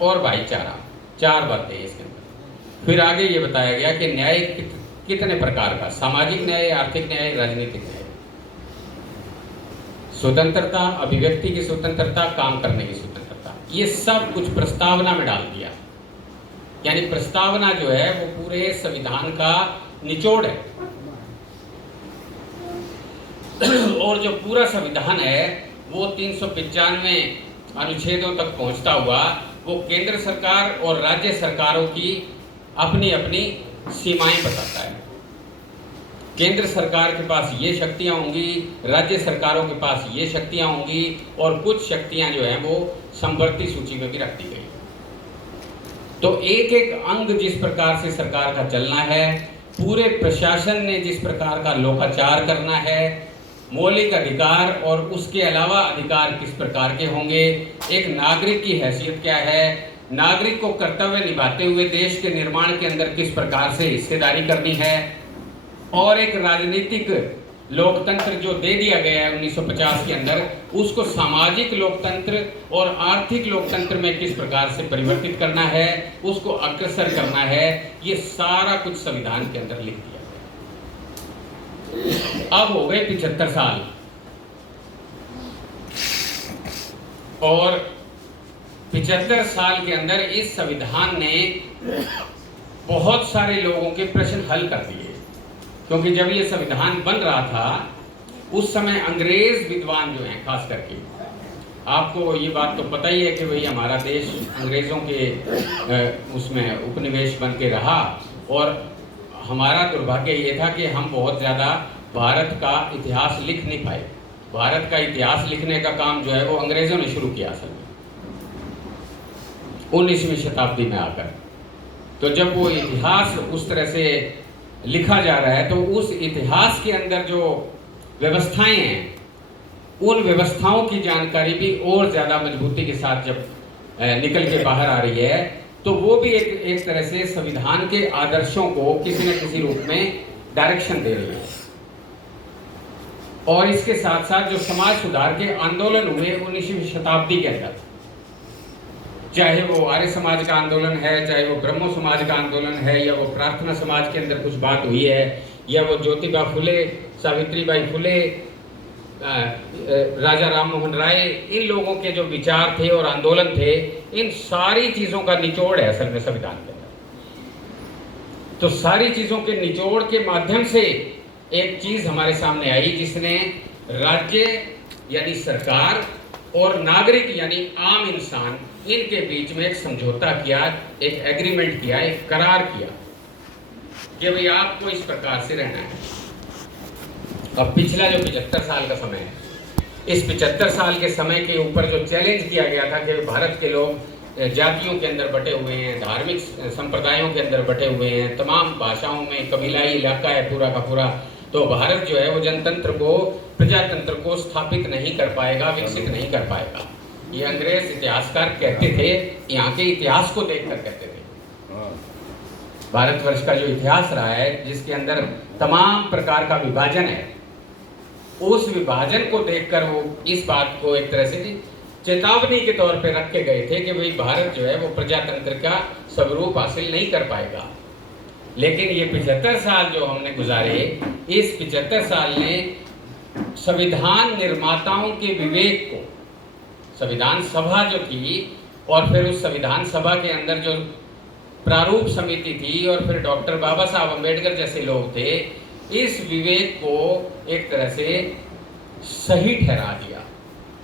और भाईचारा, 4 बातें इसके अंदर। फिर आगे ये बताया गया कि न्याय कितने प्रकार का, सामाजिक न्याय, आर्थिक न्याय, राजनीतिक न्याय, स्वतंत्रता, अभिव्यक्ति की स्वतंत्रता, काम करने की स्वतंत्रता, ये सब कुछ प्रस्तावना में डाल दिया। यानी प्रस्तावना जो है वो पूरे संविधान का निचोड़ है। और जो पूरा संविधान है वो 395 अनुच्छेदों तक पहुंचता हुआ वो केंद्र सरकार और राज्य सरकारों की अपनी अपनी सीमाएं बताता है। केंद्र सरकार के पास ये शक्तियां होंगी, राज्य सरकारों के पास ये शक्तियां होंगी, और कुछ शक्तियां जो हैं वो संवर्ती सूची में भी रख दी गई। तो एक एक अंग जिस प्रकार से सरकार का चलना है, पूरे प्रशासन ने जिस प्रकार का लोकाचार करना है, मौलिक अधिकार और उसके अलावा अधिकार किस प्रकार के होंगे, एक नागरिक की हैसियत क्या है, नागरिक को कर्तव्य निभाते हुए देश के निर्माण के अंदर किस प्रकार से हिस्सेदारी करनी है, और एक राजनीतिक लोकतंत्र जो दे दिया गया है 1950 के अंदर, उसको सामाजिक लोकतंत्र और आर्थिक लोकतंत्र में किस प्रकार से परिवर्तित करना है, उसको अग्रसर करना है, ये सारा कुछ संविधान के अंदर लिख दिया। अब हो गए 75 साल, और 75 साल के अंदर इस संविधान ने बहुत सारे लोगों के प्रश्न हल कर दिए। क्योंकि जब ये संविधान बन रहा था उस समय अंग्रेज विद्वान जो हैं, खास करके आपको ये बात तो पता ही है कि भाई हमारा देश अंग्रेज़ों के उसमें उपनिवेश बन के रहा, और हमारा दुर्भाग्य ये था कि हम बहुत ज़्यादा भारत का इतिहास लिख नहीं पाए। भारत का इतिहास लिखने का काम जो है वो अंग्रेज़ों ने शुरू किया असल में 19वीं शताब्दी में आकर। तो जब वो इतिहास उस तरह से लिखा जा रहा है तो उस इतिहास के अंदर जो व्यवस्थाएं हैं, उन व्यवस्थाओं की जानकारी भी और ज़्यादा मजबूती के साथ जब निकल के बाहर आ रही है, तो वो भी एक तरह से संविधान के आदर्शों को किसी न किसी रूप में डायरेक्शन दे रही है। और इसके साथ साथ जो समाज सुधार के आंदोलन हुए 19वीं शताब्दी के अंदर, चाहे वो आर्य समाज का आंदोलन है, चाहे वो ब्रह्मो समाज का आंदोलन है, या वो प्रार्थना समाज के अंदर कुछ बात हुई है, या वो ज्योतिबा फुले, सावित्रीबाई फुले, राजा राम मोहन राय, इन लोगों के जो विचार थे और आंदोलन थे, इन सारी चीज़ों का निचोड़ है असल में संविधान के अंदर। तो सारी चीज़ों के निचोड़ के माध्यम से एक चीज़ हमारे सामने आई, जिसने राज्य यानी सरकार और नागरिक यानी आम इंसान, इनके बीच में एक समझौता किया, एक एग्रीमेंट किया, एक करार किया कि भाई आपको इस प्रकार से रहना है। अब पिछला जो 75 साल का समय है, इस 75 साल के समय के ऊपर जो चैलेंज किया गया था कि भारत के लोग जातियों के अंदर बटे हुए हैं, धार्मिक संप्रदायों के अंदर बटे हुए हैं, तमाम भाषाओं में कबीलाई इलाका है पूरा का पूरा, तो भारत जो है वो जनतंत्र को, प्रजातंत्र को स्थापित नहीं कर पाएगा, विकसित नहीं कर पाएगा। ये अंग्रेज इतिहासकार कहते थे, यहाँ के इतिहास को देखकर कहते थे। भारतवर्ष का जो इतिहास रहा है, जिसके अंदर तमाम प्रकार का विभाजन है, उस विभाजन को देखकर वो इस बात को एक तरह से चेतावनी के तौर पे रख के गए थे कि भाई भारत जो है वो प्रजातंत्र का स्वरूप हासिल नहीं कर पाएगा। लेकिन ये 75 साल जो हमने गुजारे, इस 75 साल ने संविधान निर्माताओं के विवेक को, संविधान सभा जो थी और फिर उस संविधान सभा के अंदर जो प्रारूप समिति थी और फिर डॉक्टर बाबा साहब अम्बेडकर जैसे लोग थे, इस विवेक को एक तरह से सही ठहरा दिया।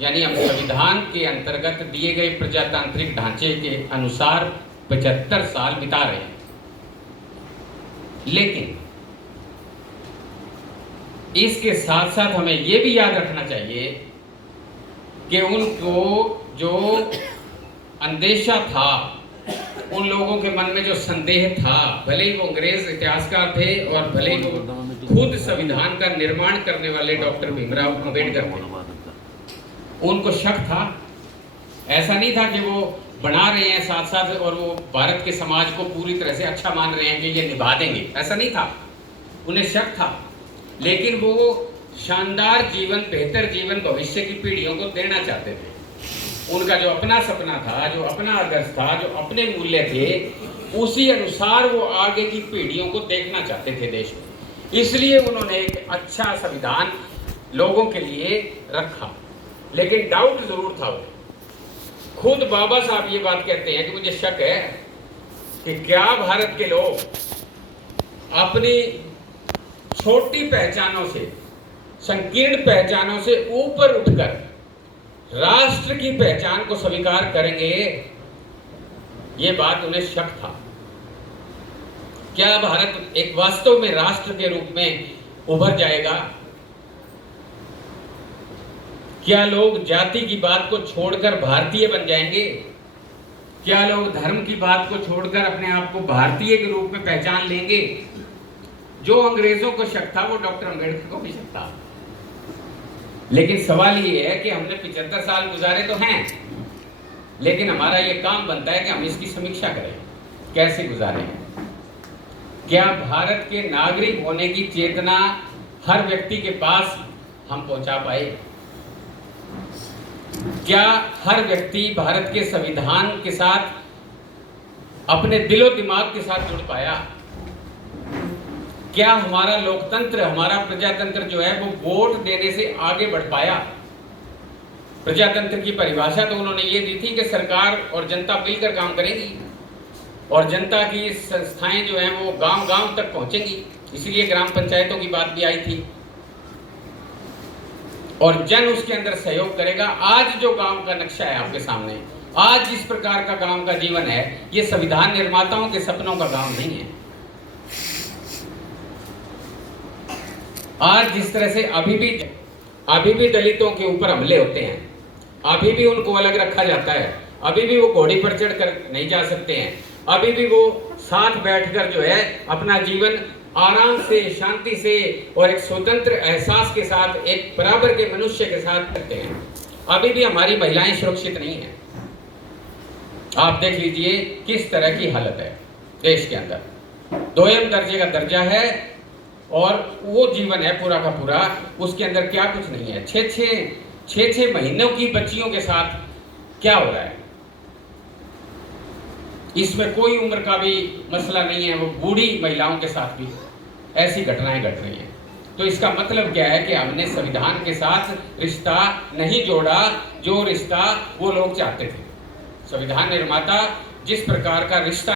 यानी हम संविधान के अंतर्गत दिए गए प्रजातांत्रिक ढांचे के अनुसार 75 साल बिता रहे हैं। लेकिन इसके साथ साथ हमें यह भी याद रखना चाहिए कि उनको जो अंदेशा था, उन लोगों के मन में जो संदेह था, भले ही वो अंग्रेज इतिहासकार थे और भले ही वो खुद संविधान का निर्माण करने वाले डॉक्टर भीमराव अम्बेडकर थे, उनको शक था। ऐसा नहीं था कि वो बना रहे हैं साथ साथ और वो भारत के समाज को पूरी तरह से अच्छा मान रहे हैं कि ये निभा देंगे, ऐसा नहीं था। उन्हें शक था, लेकिन वो शानदार जीवन, बेहतर जीवन भविष्य की पीढ़ियों को देना चाहते थे। उनका जो अपना सपना था, जो अपना आदर्श था, जो अपने मूल्य थे, उसी अनुसार वो आगे की पीढ़ियों को देखना चाहते थे देश को। इसलिए उन्होंने एक अच्छा संविधान लोगों के लिए रखा। लेकिन डाउट जरूर था। वो खुद बाबा साहब ये बात कहते हैं कि मुझे शक है कि क्या भारत के लोग अपनी छोटी पहचानों से, संकीर्ण पहचानों से ऊपर उठकर राष्ट्र की पहचान को स्वीकार करेंगे। ये बात उन्हें शक था। क्या भारत एक वास्तव में राष्ट्र के रूप में उभर जाएगा? क्या लोग जाति की बात को छोड़कर भारतीय बन जाएंगे? क्या लोग धर्म की बात को छोड़कर अपने आप को भारतीय के रूप में पहचान लेंगे? जो अंग्रेजों को शक था वो डॉक्टर अंबेडकर को भी शक था। लेकिन सवाल ये है कि हमने 75 साल गुजारे तो हैं, लेकिन हमारा ये काम बनता है कि हम इसकी समीक्षा करें, कैसे गुजारे हैं। क्या भारत के नागरिक होने की चेतना हर व्यक्ति के पास हम पहुंचा पाए? क्या हर व्यक्ति भारत के संविधान के साथ अपने दिलो दिमाग के साथ जुड़ पाया? क्या हमारा लोकतंत्र, हमारा प्रजातंत्र जो है वो वोट देने से आगे बढ़ पाया? प्रजातंत्र की परिभाषा तो उन्होंने ये दी थी कि सरकार और जनता मिलकर काम करेंगी और जनता की संस्थाएं जो हैं वो गांव-गांव तक पहुंचेंगी। इसीलिए ग्राम पंचायतों की बात भी आई थी और जन उसके अंदर सहयोग करेगा। आज जो गांव का नक्शा है आपके सामने, आज जिस प्रकार का गांव का जीवन है, ये संविधान निर्माताओं के सपनों का गांव नहीं है। आज जिस तरह से अभी भी दलितों के ऊपर हमले होते हैं, अभी भी उनको अलग रखा जाता है, अभी भी वो घोड़ी पर चढ़कर नहीं जा सकते हैं, अभी भी वो साथ बैठकर जो है अपना जीवन आराम से, शांति से और एक स्वतंत्र एहसास के साथ, एक बराबर के मनुष्य के साथ करते हैं। अभी भी हमारी महिलाएं सुरक्षित नहीं है। आप देख लीजिए किस तरह की हालत है देश के अंदर। दोयम दर्जे का दर्जा है और वो जीवन है पूरा का पूरा, उसके अंदर क्या कुछ नहीं है। छः महीनों की बच्चियों के साथ क्या हो रहा है, इसमें कोई उम्र का भी मसला नहीं है। वो बूढ़ी महिलाओं के साथ भी ऐसी घटनाएं घट रही हैं। तो इसका मतलब क्या है कि हमने संविधान के साथ रिश्ता नहीं जोड़ा जो रिश्ता वो लोग चाहते थे। संविधान निर्माता जिस प्रकार का रिश्ता